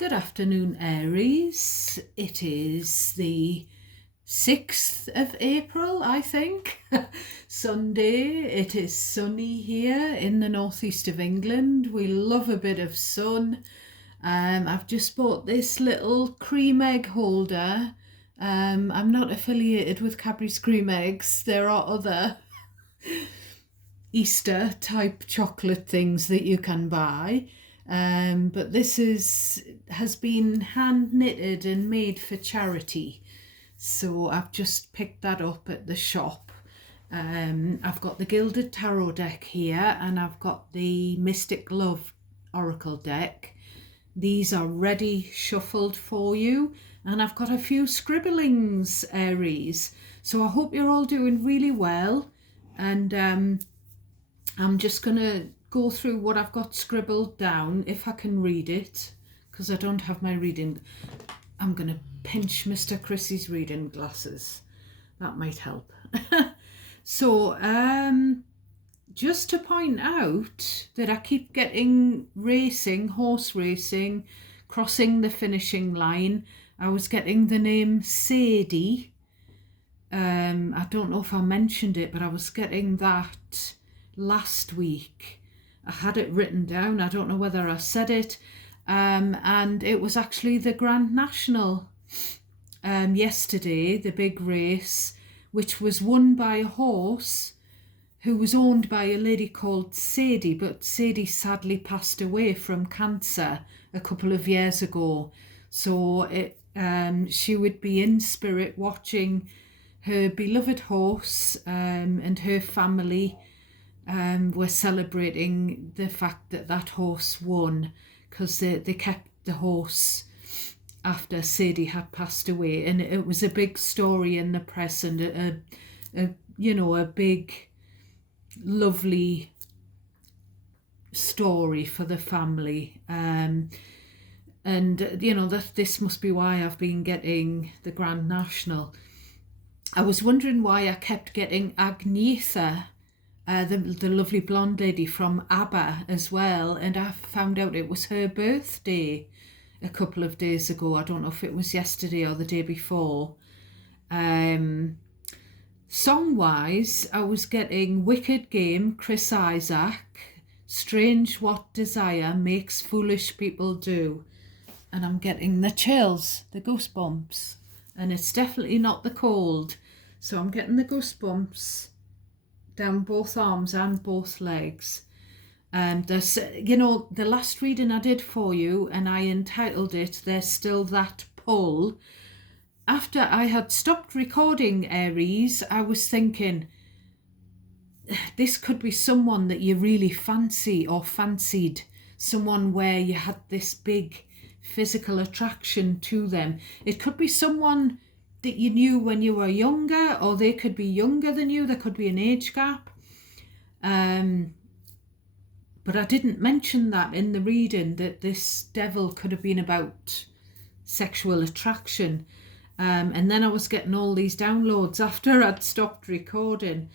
Good afternoon, Aries. It is the 6th of April, I think. Sunday. It is sunny here in the northeast of England. We love a bit of sun. I've just bought this little cream egg holder. I'm not affiliated with Cadbury's Cream Eggs. There are other Easter type chocolate things that you can buy. But this has been hand knitted and made for charity. So I've just picked that up at the shop. I've got the Gilded Tarot deck here, and I've got the Mystic Love Oracle deck. These are ready shuffled for you, and I've got a few scribblings, Aries. So I hope you're all doing really well, and I'm just going to go through what I've got scribbled down, if I can read it, because I don't have my reading. I'm going to pinch Mr. Chrissy's reading glasses. That might help. So, just to point out that I keep getting horse racing, crossing the finishing line. I was getting the name Sadie. I don't know if I mentioned it, but I was getting that last week. I had it written down. I don't know whether I said it. And it was actually the Grand National yesterday, the big race, which was won by a horse who was owned by a lady called Sadie, but Sadie sadly passed away from cancer a couple of years ago. So she would be in spirit watching her beloved horse, and her family were celebrating the fact that that horse won, because they kept the horse after Sadie had passed away, and it was a big story in the press, and a big lovely story for the family. And that this must be why I've been getting the Grand National. I was wondering why I kept getting Agnetha, the lovely blonde lady from ABBA as well, and I found out it was her birthday a couple of days ago. I don't know if it was yesterday or the day before. Song-wise, I was getting Wicked Game, Chris Isaak, Strange What Desire Makes Foolish People Do, and I'm getting the chills, the goosebumps, and it's definitely not the cold. So I'm getting the goosebumps down both arms and both legs. There's, the last reading I did for you, and I entitled it "There's Still That Pull." After I had stopped recording, Aries, I was thinking, this could be someone that you really fancy or fancied, someone where you had this big physical attraction to them. It could be someone that you knew when you were younger, or they could be younger than you. There could be an age gap. But I didn't mention that in the reading, that this devil could have been about sexual attraction. And then I was getting all these downloads after I'd stopped recording.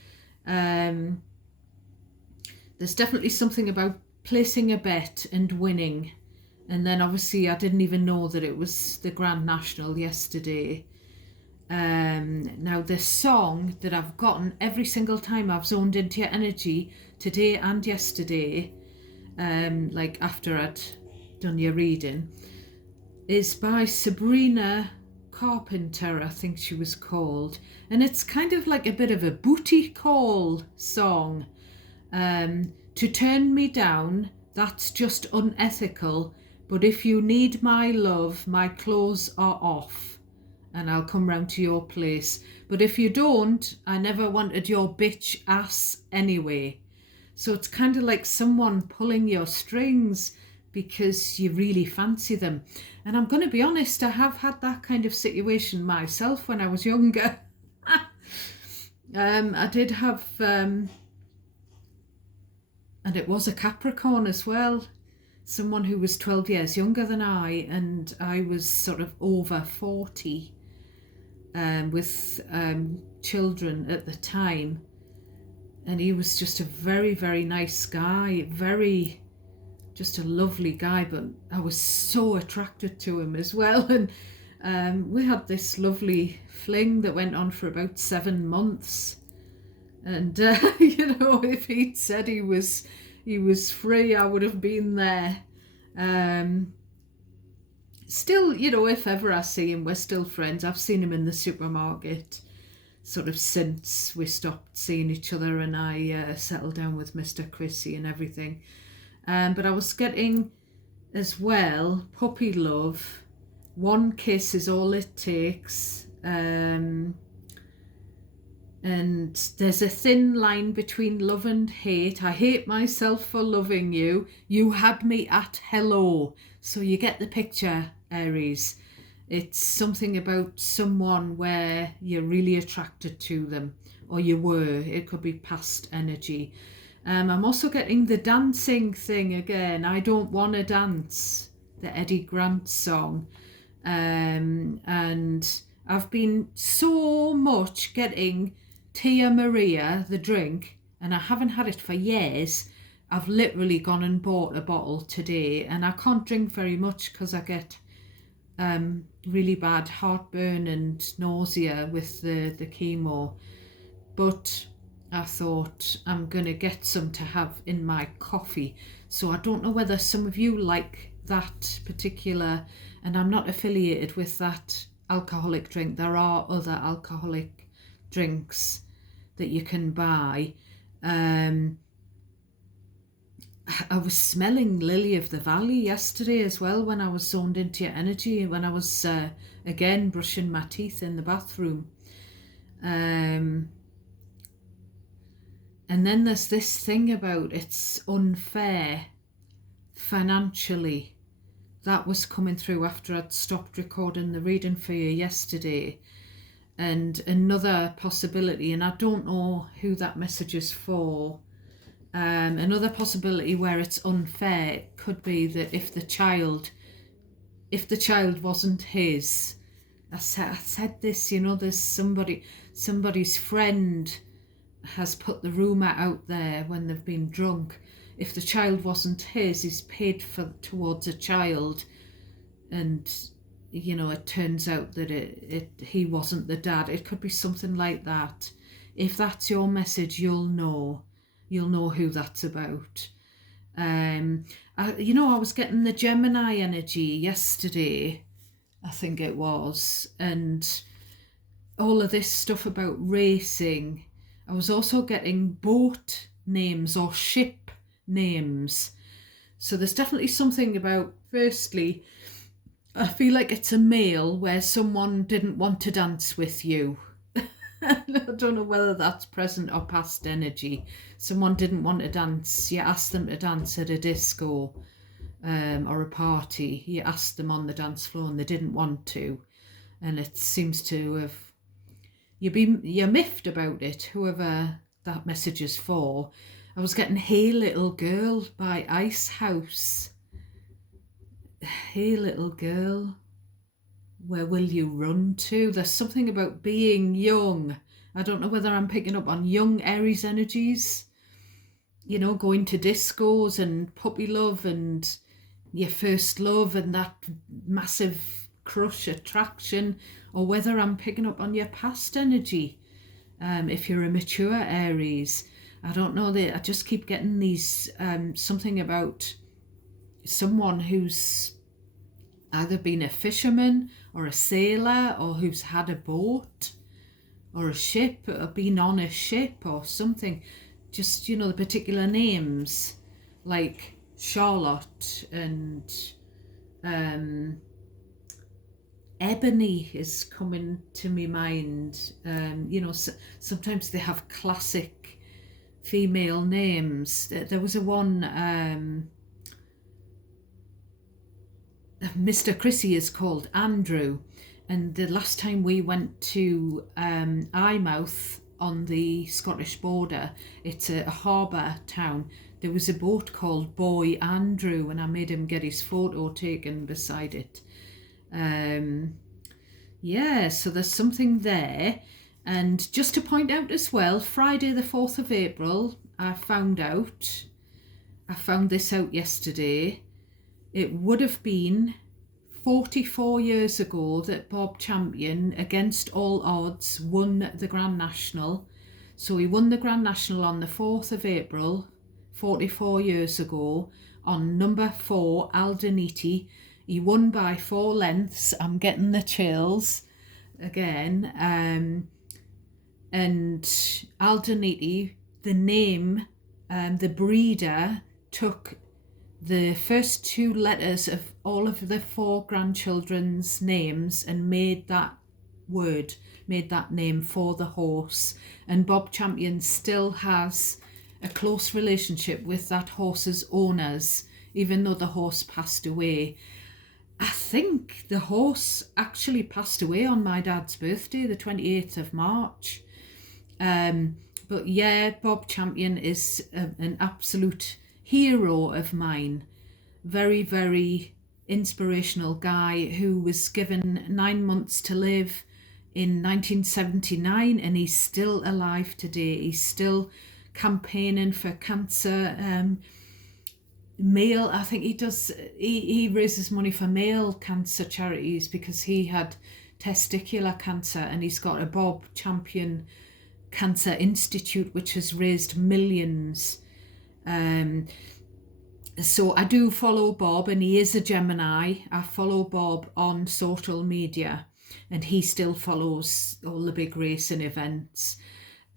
There's definitely something about placing a bet and winning. And then obviously I didn't even know that it was the Grand National yesterday. Now the song that I've gotten every single time I've zoned into your energy, today and yesterday, like after I'd done your reading, is by Sabrina Carpenter, I think she was called, and it's kind of like a bit of a booty call song. To turn me down, that's just unethical, but if you need my love, my clothes are off, and I'll come round to your place. But if you don't, I never wanted your bitch ass anyway. So it's kind of like someone pulling your strings because you really fancy them. And I'm going to be honest, I have had that kind of situation myself when I was younger. I did have, and it was a Capricorn as well, someone who was 12 years younger than I, and I was sort of over 40. With children at the time, and he was just a very, very nice guy, very just a lovely guy, but I was so attracted to him as well. And we had this lovely fling that went on for about 7 months. And if he'd said he was free, I would have been there. Still, if ever I see him, we're still friends. I've seen him in the supermarket sort of since we stopped seeing each other and I settled down with Mr. Chrissy and everything. But I was getting as well puppy love. One kiss is all it takes. And there's a thin line between love and hate. I hate myself for loving you. You had me at hello. So you get the picture, Aries. It's something about someone where you're really attracted to them, or you were. It could be past energy. I'm also getting the dancing thing again. I Don't Wanna Dance, the Eddie Grant song. And I've been so much getting Tia Maria, the drink, and I haven't had it for years. I've literally gone and bought a bottle today, and I can't drink very much because I get really bad heartburn and nausea with the chemo. But I thought I'm going to get some to have in my coffee. So I don't know whether some of you like that particular, and I'm not affiliated with that alcoholic drink. There are other alcoholic drinks that you can buy. I was smelling Lily of the Valley yesterday as well when I was zoned into your energy, when I was again brushing my teeth in the bathroom. And then there's this thing about it's unfair financially. That was coming through after I'd stopped recording the reading for you yesterday. And another possibility, and I don't know who that message is for, another possibility where it's unfair could be that if the child wasn't his, I said this, there's somebody's friend has put the rumour out there when they've been drunk. If the child wasn't his, he's paid towards a child, and it turns out that he wasn't the dad. It could be something like that. If that's your message, you'll know who that's about. I was getting the Gemini energy yesterday, I think it was, and all of this stuff about racing. I was also getting boat names or ship names. So there's definitely something about, firstly, I feel like it's a male where someone didn't want to dance with you. I don't know whether that's present or past energy. Someone didn't want to dance. You asked them to dance at a disco or a party. You asked them on the dance floor and they didn't want to. And it seems to have... You're miffed about it, whoever that message is for. I was getting Hey Little Girl by Ice House. Hey little girl, where will you run to? There's something about being young. I don't know whether I'm picking up on young Aries energies, going to discos and puppy love and your first love and that massive crush attraction, or whether I'm picking up on your past energy. If you're a mature Aries, I don't know, I just keep getting these something about someone who's either been a fisherman or a sailor, or who's had a boat or a ship, or been on a ship or something. Just, the particular names like Charlotte and Ebony is coming to my mind. Sometimes they have classic female names. There was a one... Mr. Chrissy is called Andrew, and the last time we went to Eyemouth on the Scottish border, it's a harbour town, there was a boat called Boy Andrew, and I made him get his photo taken beside it. So there's something there. And just to point out as well, Friday the 4th of April, I found out I found this out yesterday. It would have been 44 years ago that Bob Champion, against all odds, won the Grand National. So he won the Grand National on the 4th of April, 44 years ago, on number 4, Aldeniti. He won by 4 lengths. I'm getting the chills again. And Aldeniti, the name, the breeder took the first 2 letters of all of the 4 grandchildren's names and made that name for the horse. And Bob Champion still has a close relationship with that horse's owners, even though the horse passed away. I think the horse actually passed away on my dad's birthday, the 28th of March. But yeah, Bob Champion is an absolute hero of mine. Very, very inspirational guy who was given 9 months to live in 1979, and he's still alive today. He's still campaigning for cancer. I think he raises money for male cancer charities because he had testicular cancer, and he's got a Bob Champion Cancer Institute which has raised millions. So I do follow Bob, and he is a Gemini. I follow Bob on social media, and he still follows all the big racing events.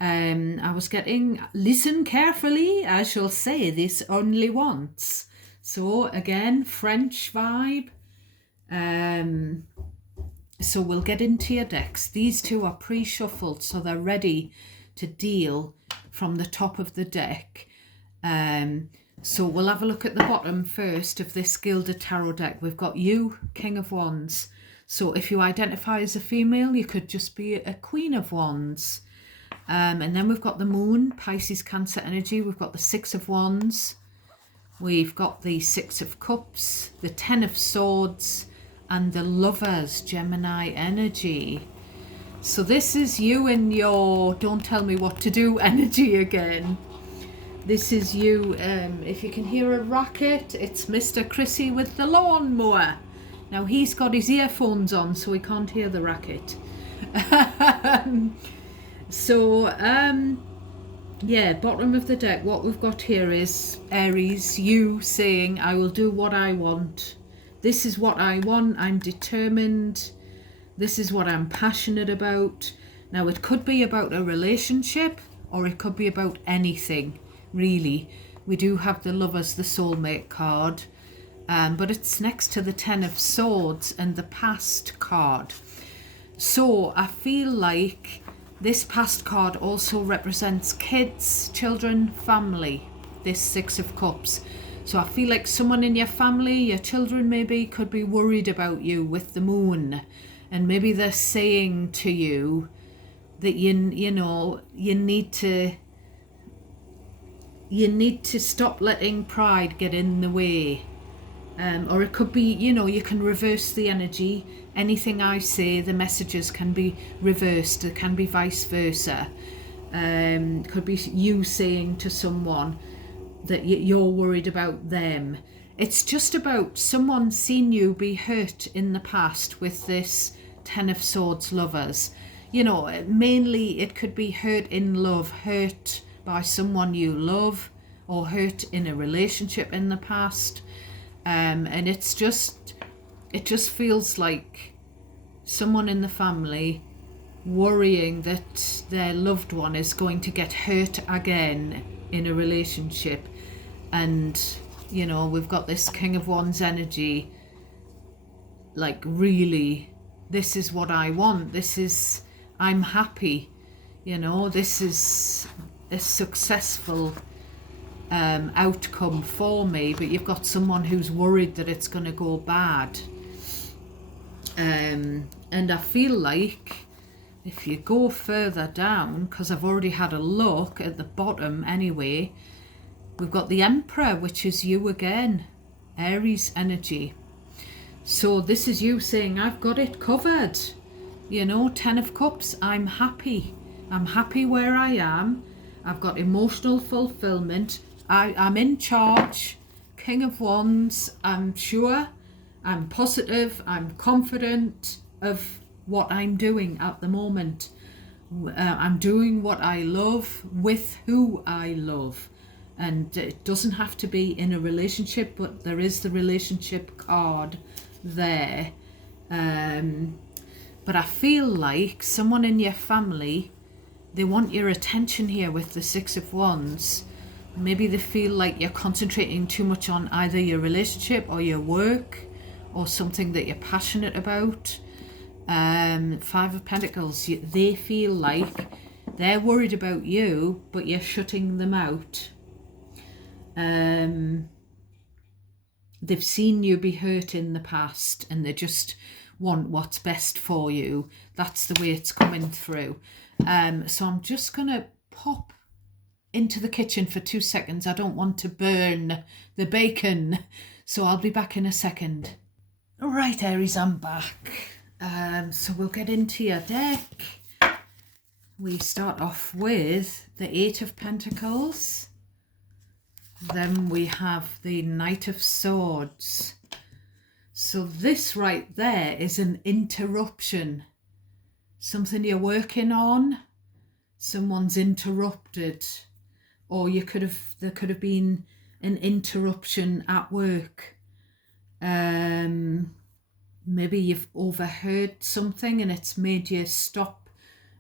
Listen carefully, I shall say this only once. So again, French vibe. So we'll get into your decks. These 2 are pre-shuffled, so they're ready to deal from the top of the deck. So we'll have a look at the bottom first of this Gilded Tarot deck. We've got you, King of Wands. So if you identify as a female, you could just be a Queen of Wands. And then we've got the Moon, Pisces, Cancer energy. We've got the 6 of Wands. We've got the 6 of Cups, the 10 of Swords, and the Lovers, Gemini energy. So this is you in your don't tell me what to do energy again. This is you, if you can hear a racket, it's Mr. Chrissy with the lawnmower. Now he's got his earphones on so he can't hear the racket. Yeah, bottom of the deck, what we've got here is Aries, you saying, I will do what I want. This is what I want. I'm determined. This is what I'm passionate about. Now, it could be about a relationship, or it could be about anything, really. We do have the Lovers, the Soulmate card, but it's next to the 10 of Swords and the Past card. So I feel like this Past card also represents kids, children, family, this 6 of Cups. So I feel like someone in your family, your children maybe, could be worried about you with the Moon. And maybe they're saying to you that you need to stop letting pride get in the way. Or it could be, you can reverse the energy. Anything I say, the messages can be reversed. It can be vice versa. Could be you saying to someone that you're worried about them. It's just about someone seen you be hurt in the past with this 10 of Swords Lovers. Mainly it could be hurt in love, hurt by someone you love, or hurt in a relationship in the past. And it just feels like someone in the family worrying that their loved one is going to get hurt again in a relationship. And we've got this King of Wands energy, like, really, this is what I want. I'm happy, this is a successful outcome for me, but you've got someone who's worried that it's going to go bad. And I feel like if you go further down, because I've already had a look at the bottom anyway, we've got the Emperor, which is you again, Aries energy. So this is you saying, I've got it covered. 10 of Cups, I'm happy. I'm happy where I am. I've got emotional fulfillment. I'm in charge. King of Wands. I'm sure, I'm positive, I'm confident of what I'm doing at the moment. I'm doing what I love with who I love. And it doesn't have to be in a relationship, but there is the relationship card there. But I feel like someone in your family, they want your attention here with the Six of Wands. Maybe they feel like you're concentrating too much on either your relationship or your work or something that you're passionate about. Five of Pentacles, they feel like they're worried about you, but you're shutting them out. They've seen you be hurt in the past and they just want what's best for you. That's the way it's coming through. So I'm just going to pop into the kitchen for 2 seconds. I don't want to burn the bacon. So I'll be back in a second. All right, Aries, I'm back. So we'll get into your deck. We start off with the Eight of Pentacles. Then we have the Knight of Swords. So this right there is an interruption. Something you're working on, someone's interrupted. Or there could have been an interruption at work. Maybe you've overheard something and it's made you stop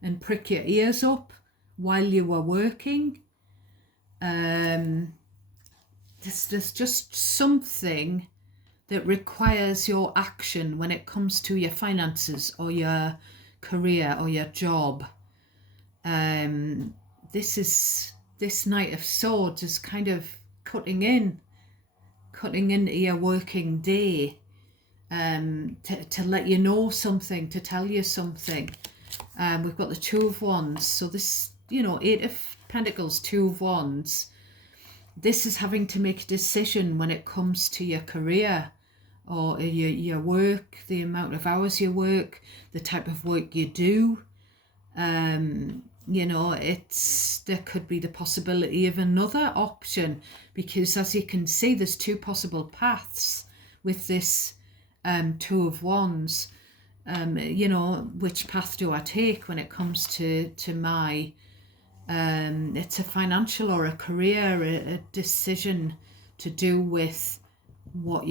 and prick your ears up while you were working. There's just something that requires your action when it comes to your finances or your career or your job. This Knight of Swords is kind of cutting into your working day, to let you know something, to tell you something. We've got the Two of Wands. So this, Eight of Pentacles, Two of Wands. This is having to make a decision when it comes to your career or your work, the amount of hours you work, the type of work you do. There could be the possibility of another option, because as you can see, there's two possible paths with this Two of Wands. Which path do I take when it comes to my it's a financial or a career, a decision to do with what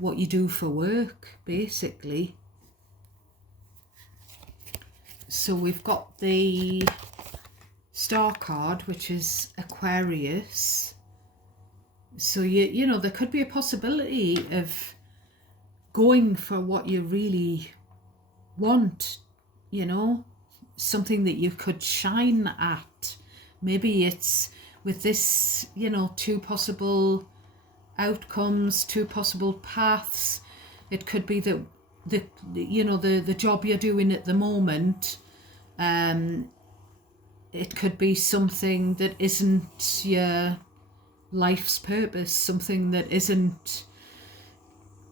what you do for work, basically. So we've got the Star card, which is Aquarius. So there could be a possibility of going for what you really want, something that you could shine at. Maybe it's with this, two possible outcomes, two possible paths. It could be that the job you're doing at the moment, it could be something that isn't your life's purpose, something that isn't,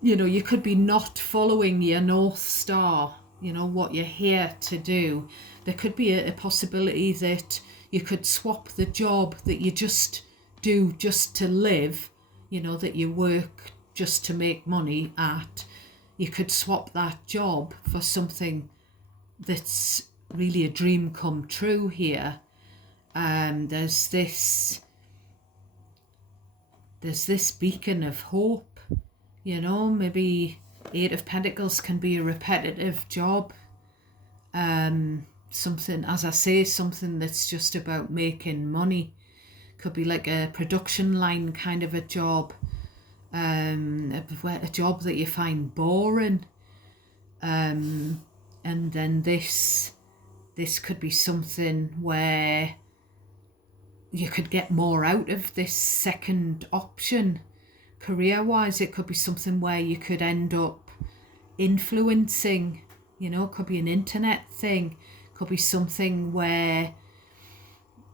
you could be not following your North Star, what you're here to do. There could be a possibility that you could swap the job that you just do just to live, that you work just to make money at. You could swap that job for something that's really a dream come true here. There's this beacon of hope, maybe Eight of Pentacles can be a repetitive job. Something, as I say, something that's just about making money. Could be like a production line kind of a job. A job that you find boring. And then this could be something where you could get more out of this second option. Career-wise, it could be something where you could end up influencing, it could be an internet thing, could be something where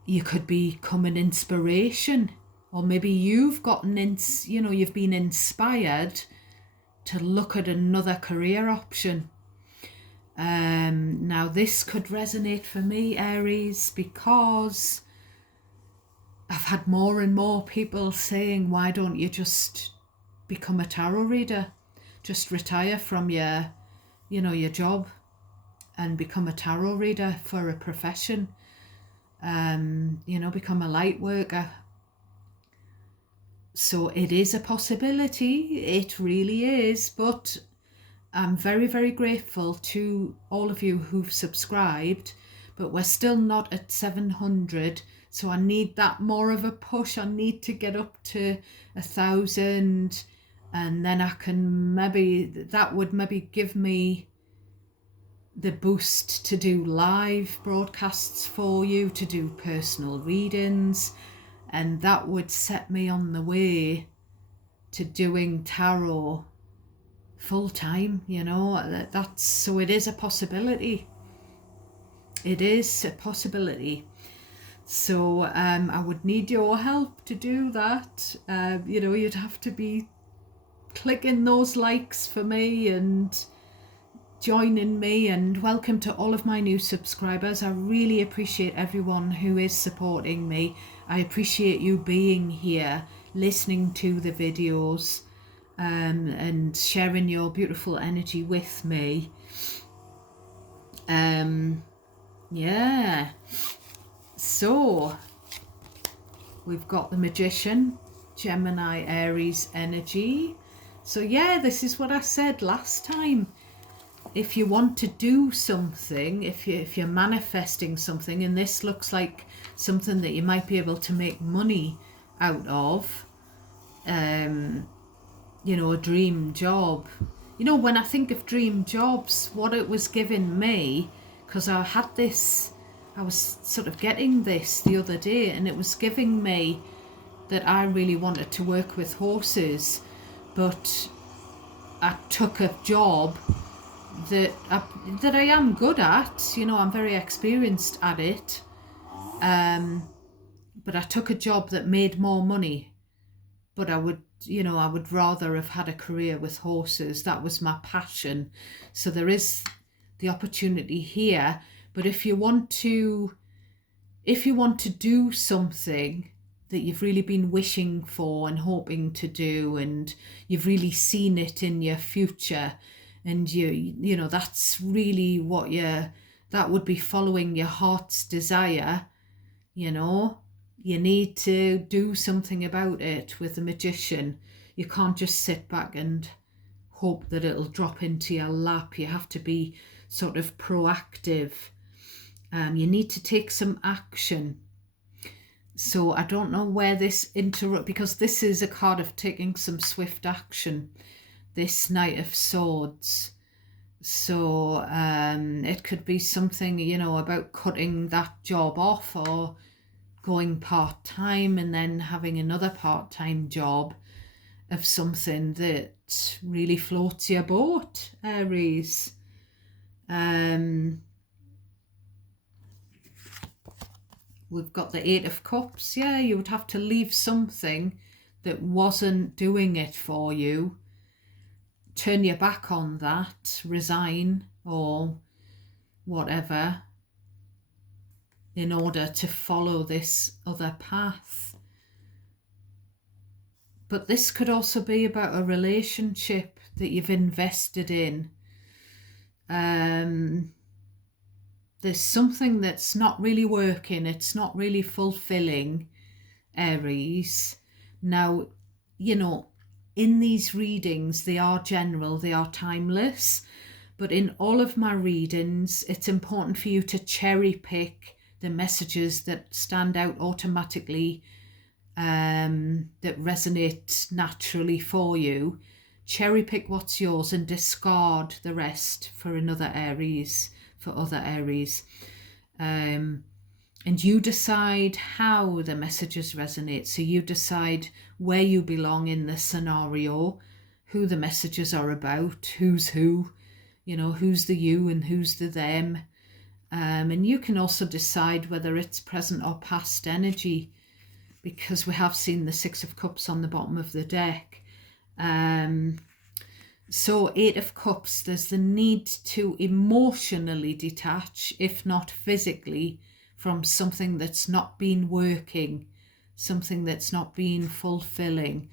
you could become an inspiration, or maybe you've gotten you've been inspired to look at another career option. Now this could resonate for me, Aries, because I've had more and more people saying, why don't you just become a tarot reader? Just retire from your job and become a tarot reader for a profession. Become a light worker. So it is a possibility. It really is. But I'm very, very grateful to all of you who've subscribed, but we're still not at 700. So I need that more of a push. I need to get up to 1,000, and then I can that would maybe give me the boost to do live broadcasts for you, to do personal readings, and that would set me on the way to doing tarot full time. That's so it is a possibility. It is a possibility. So I would need your help to do that. You'd have to be clicking those likes for me and joining me, and welcome to all of my new subscribers. I really appreciate everyone who is supporting me. I appreciate you being here, listening to the videos, and sharing your beautiful energy with me. Yeah. So we've got the Magician, Gemini, Aries energy. So yeah, this is what I said last time. If you want to do something, if you're manifesting something, and this looks like something that you might be able to make money out of, a dream job. When I think of dream jobs, what it was giving me, because I was sort of getting this the other day, and it was giving me that I really wanted to work with horses, but I took a job that I am good at. I'm very experienced at it, but I took a job that made more money. But I would rather have had a career with horses. That was my passion. So there is the opportunity here. But if you want to do something that you've really been wishing for and hoping to do, and you've really seen it in your future, and that's really that would be following your heart's desire, you need to do something about it with the Magician. You can't just sit back and hope that it'll drop into your lap. You have to be sort of proactive. You need to take some action. So I don't know where this because this is a card of taking some swift action, this Knight of Swords. So it could be something, about cutting that job off, or going part-time and then having another part-time job of something that really floats your boat, Aries. We've got the Eight of Cups. Yeah, you would have to leave something that wasn't doing it for you, turn your back on that, resign or whatever, in order to follow this other path. But this could also be about a relationship that you've invested in. There's something that's not really working. It's not really fulfilling, Aries. Now, in these readings, they are general, they are timeless. But in all of my readings, it's important for you to cherry pick the messages that stand out automatically, that resonate naturally for you. Cherry pick what's yours and discard the rest for other Aries. And you decide how the messages resonate. So you decide where you belong in the scenario, who the messages are about, who's who, who's the you and who's the them. And you can also decide whether it's present or past energy, because we have seen the Six of Cups on the bottom of the deck. So Eight of Cups, there's the need to emotionally detach, if not physically, from something that's not been working. something that's not been fulfilling.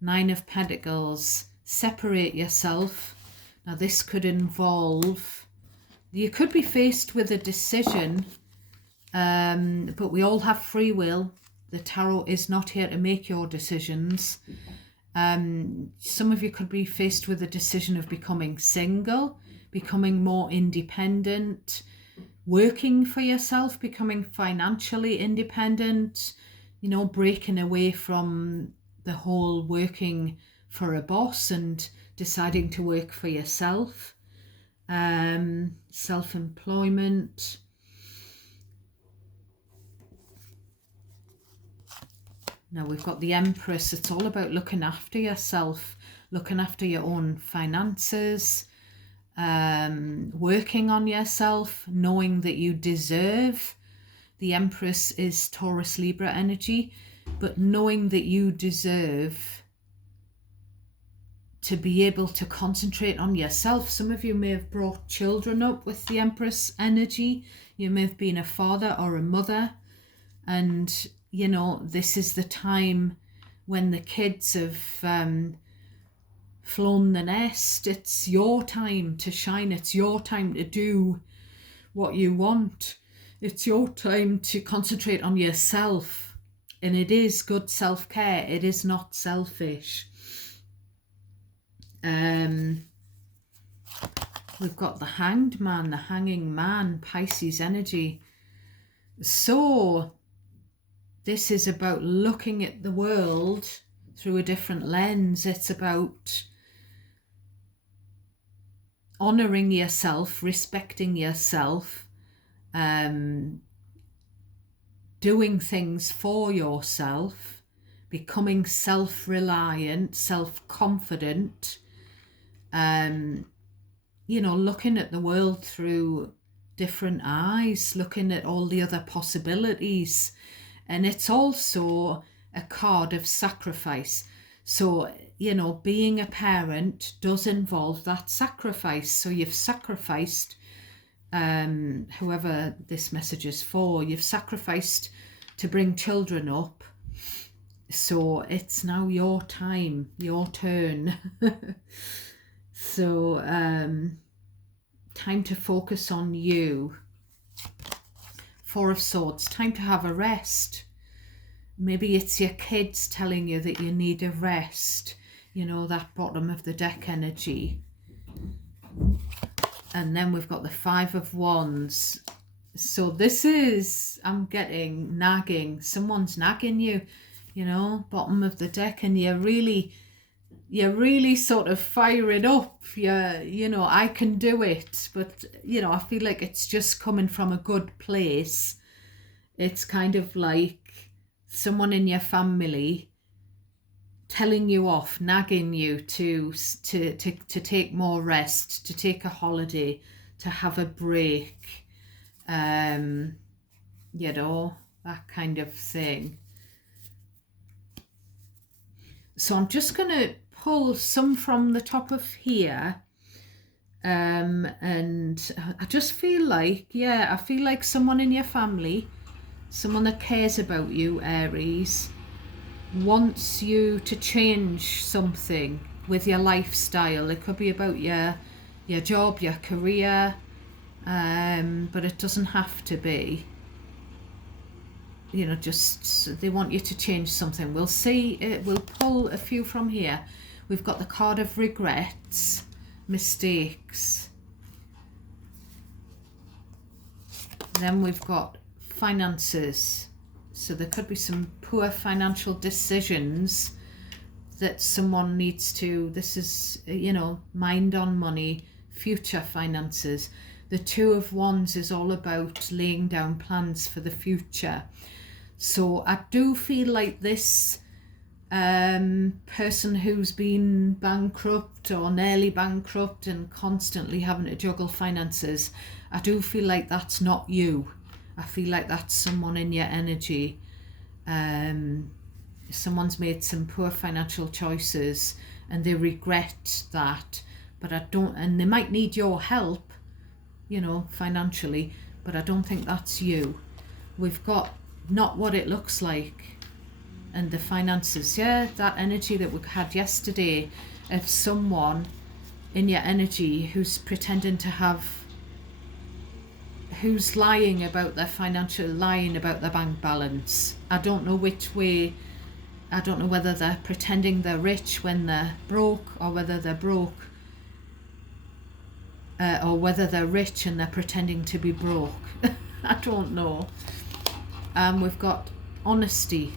Nine of Pentacles, separate yourself. Now this could involve, you could be faced with a decision, but we all have free will. The tarot is not here to make your decisions. Some of you could be faced with a decision of becoming single, becoming more independent, working for yourself, becoming financially independent, you know, breaking away from the whole working for a boss and deciding to work for yourself. Self-employment. Now we've got the Empress. It's all about looking after yourself, looking after your own finances, working on yourself, knowing that you deserve. The Empress is Taurus Libra energy, but knowing that you deserve to be able to concentrate on yourself. Some of you may have brought children up with the Empress energy. You may have been a father or a mother, and you know, this is the time when the kids have flown the nest. It's your time to shine. It's your time to do what you want. It's your time to concentrate on yourself. And it is good self-care. It is not selfish. We've got the Hanged Man, the Hanging Man, Pisces energy. So this is about looking at the world through a different lens. It's about honouring yourself, respecting yourself, doing things for yourself, becoming self-reliant, self-confident, you know, looking at the world through different eyes, looking at all the other possibilities. And it's also a card of sacrifice. So, you know, being a parent does involve that sacrifice. So you've sacrificed, whoever this message is for, you've sacrificed to bring children up. So it's now your time, your turn. So, time to focus on you. Four of Swords, time to have a rest. Maybe it's your kids telling you that you need a rest. You know, that bottom of the deck energy. And then we've got the Five of Wands. So this is, I'm getting nagging. Someone's nagging you, you know, bottom of the deck, and you're really sort of firing up. You know, I can do it, but you know, I feel like it's just coming from a good place. It's kind of like someone in your family telling you off, nagging you to take more rest, to take a holiday, to have a break, you know, that kind of thing. So I'm just going to pull some from the top of here, and I just feel like, yeah, I feel like someone in your family, someone that cares about you, Aries, wants you to change something with your lifestyle. It could be about your job, your career, but it doesn't have to be. You know, just they want you to change something. We'll see. We'll pull a few from here. We've got the card of regrets, mistakes. Then we've got finances. So there could be some poor financial decisions that someone needs to, this is, you know, mind on money, future finances. The Two of Wands is all about laying down plans for the future. So I do feel like this person who's been bankrupt or nearly bankrupt and constantly having to juggle finances, I do feel like that's not you. I feel like that's someone in your energy. Someone's made some poor financial choices and they regret that, but I don't, and they might need your help, you know, financially, but I don't think that's you. We've got not what it looks like. and the finances. Yeah, that energy that we had yesterday of someone in your energy who's pretending to have, who's lying about their financial, lying about their bank balance. I don't know which way. I don't know whether they're pretending they're rich when they're broke, or whether they're broke, or whether they're rich and they're pretending to be broke. I don't know. We've got honesty.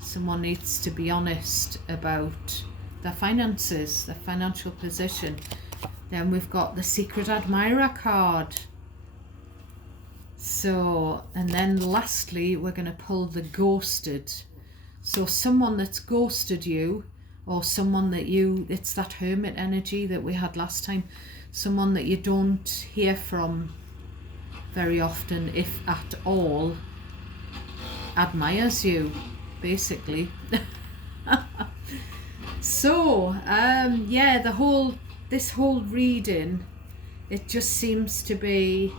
Someone needs to be honest about their finances, their financial position. Then we've got the Secret Admirer card. So, and then lastly, we're going to pull the Ghosted. So someone that's ghosted you, or someone that you, it's that Hermit energy that we had last time, someone that you don't hear from very often, if at all, admires you, basically. So, yeah, this whole reading, it just seems to be,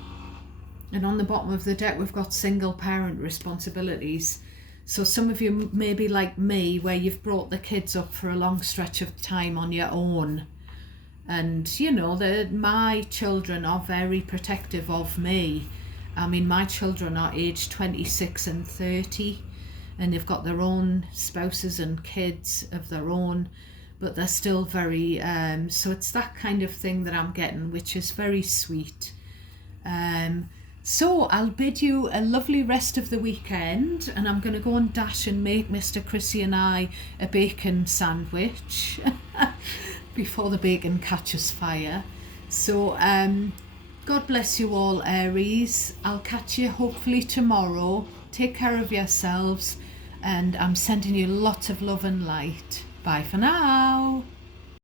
and on the bottom of the deck we've got single parent responsibilities. So some of you may be like me, where you've brought the kids up for a long stretch of time on your own. And, you know, my children are very protective of me. I mean, my children are aged 26 and 30, and they've got their own spouses and kids of their own, but they're still very, so it's that kind of thing that I'm getting, which is very sweet. So I'll bid you a lovely rest of the weekend, and I'm going to go and dash and make Mr. Chrissy and I a bacon sandwich before the bacon catches fire. So God bless you all, Aries. I'll catch you hopefully tomorrow. Take care of yourselves, and I'm sending you lots of love and light. Bye for now.